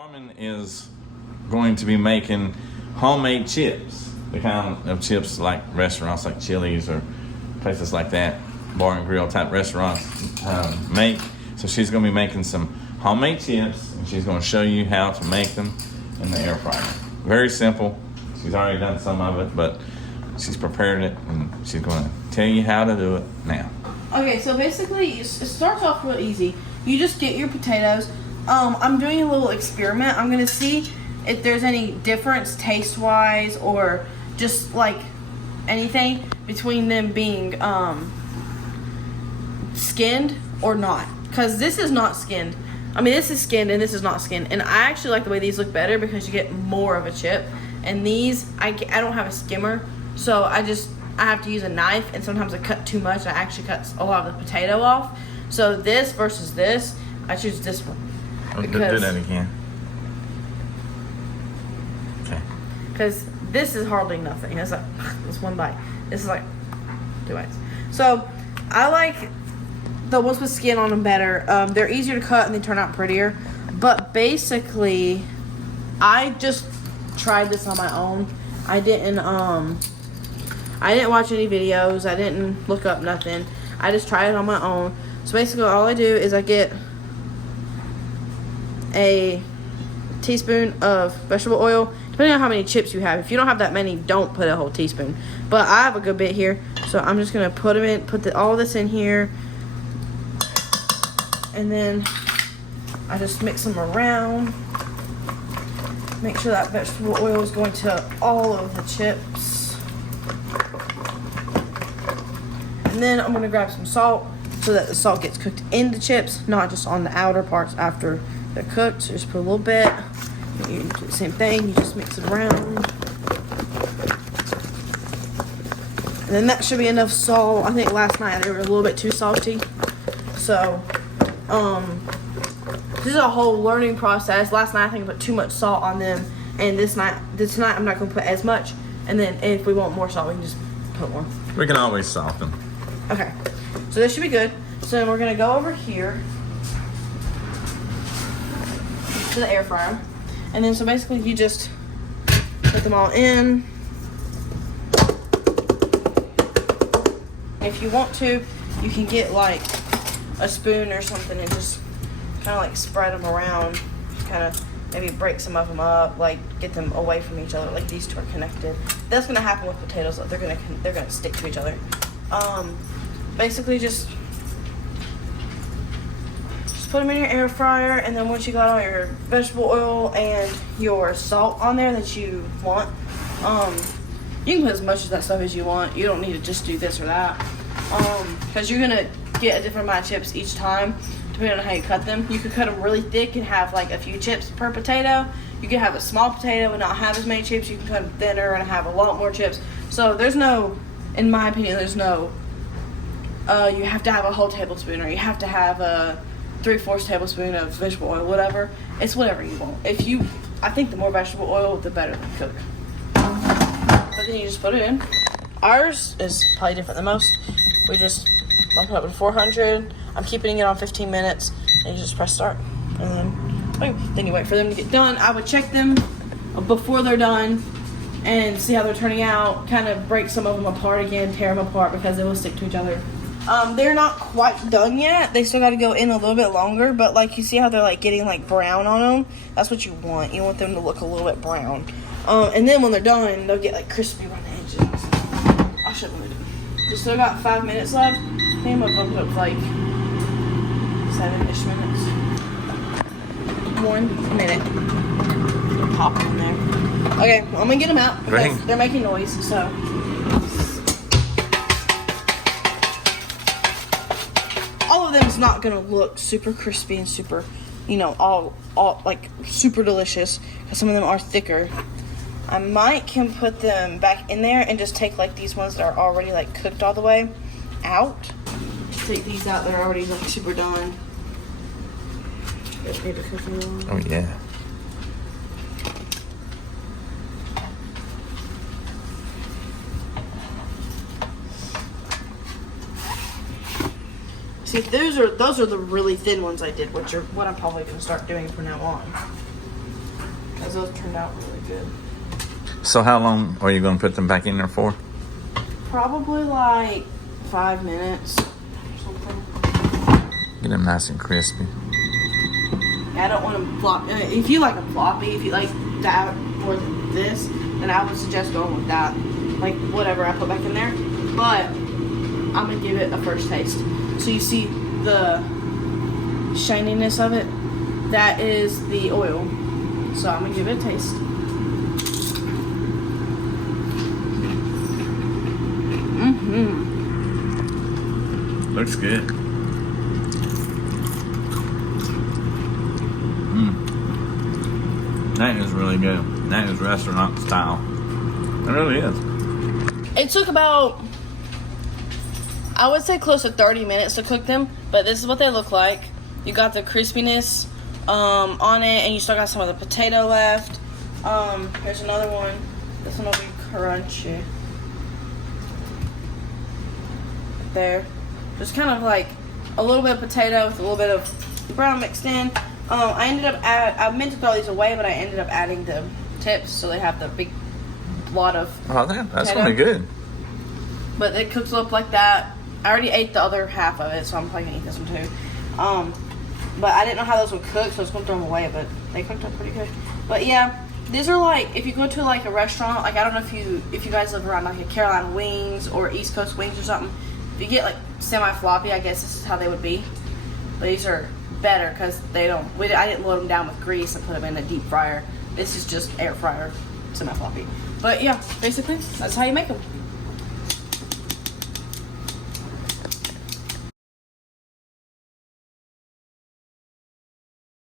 Carmen is going to be making homemade chips, the kind of chips like restaurants like Chili's or places like that, bar and grill type restaurants make. So she's going to be making some homemade chips, and she's going to show you how to make them in the air fryer. Very simple. She's already done some of it, but she's prepared it, and she's going to tell you how to do it now. Okay, so basically, it starts off real easy. You just get your potatoes. I'm doing a little experiment. I'm going to see if there's any difference taste-wise or just, like, anything between them being skinned or not. Because this is not skinned. I mean, this is skinned and this is not skinned. And I actually like the way these look better because you get more of a chip. And these, I don't have a skimmer, so I have to use a knife, and sometimes I cut too much. I actually cut a lot of the potato off. So this versus this, I choose this one. Do that again. Okay. Because this is hardly nothing. It's like, it's one bite. This is like 2 bites. So I like the ones with skin on them better. They're easier to cut and they turn out prettier. But basically, I just tried this on my own. I didn't watch any videos. I didn't look up nothing. I just tried it on my own. So basically all I do is I get a teaspoon of vegetable oil, depending on how many chips you have. If you don't have that many, don't put a whole teaspoon. But I have a good bit here, so I'm just gonna put them in, all this in here, and then I just mix them around. Make sure that vegetable oil is going to all of the chips. And then I'm gonna grab some salt so that the salt gets cooked in the chips, not just on the outer parts after they're cooked. So just put a little bit. You do the same thing, you just mix it around. And then that should be enough salt. I think last night they were a little bit too salty. So, this is a whole learning process. Last night I think I put too much salt on them. And tonight I'm not gonna put as much. And then if we want more salt, we can just put more. We can always soften. Okay, so this should be good. So then we're gonna go over here to the air fryer. And then so basically you just put them all in. If you want to, you can get like a spoon or something and just kind of like spread them around. Kind of maybe break some of them up, like get them away from each other, like these two are connected. That's gonna happen with potatoes, though. They're gonna stick to each other. Basically just put them in your air fryer, and then once you got all your vegetable oil and your salt on there that you want, you can put as much of that stuff as you want. You don't need to just do this or that, because you're gonna get a different amount of chips each time depending on how you cut them. You could cut them really thick and have like a few chips per potato. You can have a small potato and not have as many chips. You can cut them thinner and have a lot more chips. So there's no, in my opinion, there's no you have to have a whole tablespoon, or you have to have a 3/4 tablespoon of vegetable oil, whatever. It's whatever you want. I think the more vegetable oil, the better they cook. But then you just put it in. Ours is probably different than most. We just bump it up to 400. I'm keeping it on 15 minutes, and you just press start. And then you wait for them to get done. I would check them before they're done and see how they're turning out. Kind of break some of them apart again, tear them apart because they will stick to each other. They're not quite done yet. They still got to go in a little bit longer, but like you see how they're like getting like brown on them? That's what you want. You want them to look a little bit brown. And then when they're done, they'll get like crispy around the edges. I'll show them what to do. We still got 5 minutes left. I think I'm gonna bump it up to like 7-ish minutes. 1 minute. Pop them there. Okay, well, I'm gonna get them out because they're making noise, so. All of them is not gonna look super crispy and super, all like super delicious, because some of them are thicker. I can put them back in there and just take like these ones that are already like cooked all the way out. Just take these out, they're already like super done. Just need to cook them. Oh yeah. See, those are the really thin ones I did, which are what I'm probably going to start doing from now on. because those turned out really good. So how long are you going to put them back in there for? Probably like 5 minutes or something. Get them nice and crispy. I don't want them floppy. If you like them floppy, if you like that more than this, then I would suggest going with that. Like whatever I put back in there. But I'm gonna give it a first taste. So you see the shininess of it? That is the oil. So I'm gonna give it a taste. Looks good. That is really good. That is restaurant style. It really is. It took about, I would say close to 30 minutes to cook them, but this is what they look like. You got the crispiness on it, and you still got some of the potato left. Here's another one. This one will be crunchy. There. Just kind of like a little bit of potato with a little bit of brown mixed in. I meant to throw these away, but I ended up adding the tips, so they have the big wad of Oh, that's potato. going to be good. But it cooks up like that. I already ate the other half of it, so I'm probably gonna eat this one too. But I didn't know how those would cook, so I was gonna throw them away. But they cooked up pretty good. But yeah, these are like if you go to like a restaurant, like I don't know if you guys live around like a Carolina Wings or East Coast Wings or something. If you get like semi floppy, I guess this is how they would be. But these are better because they don't. I didn't load them down with grease and put them in a deep fryer. This is just air fryer semi floppy. But yeah, basically that's how you make them.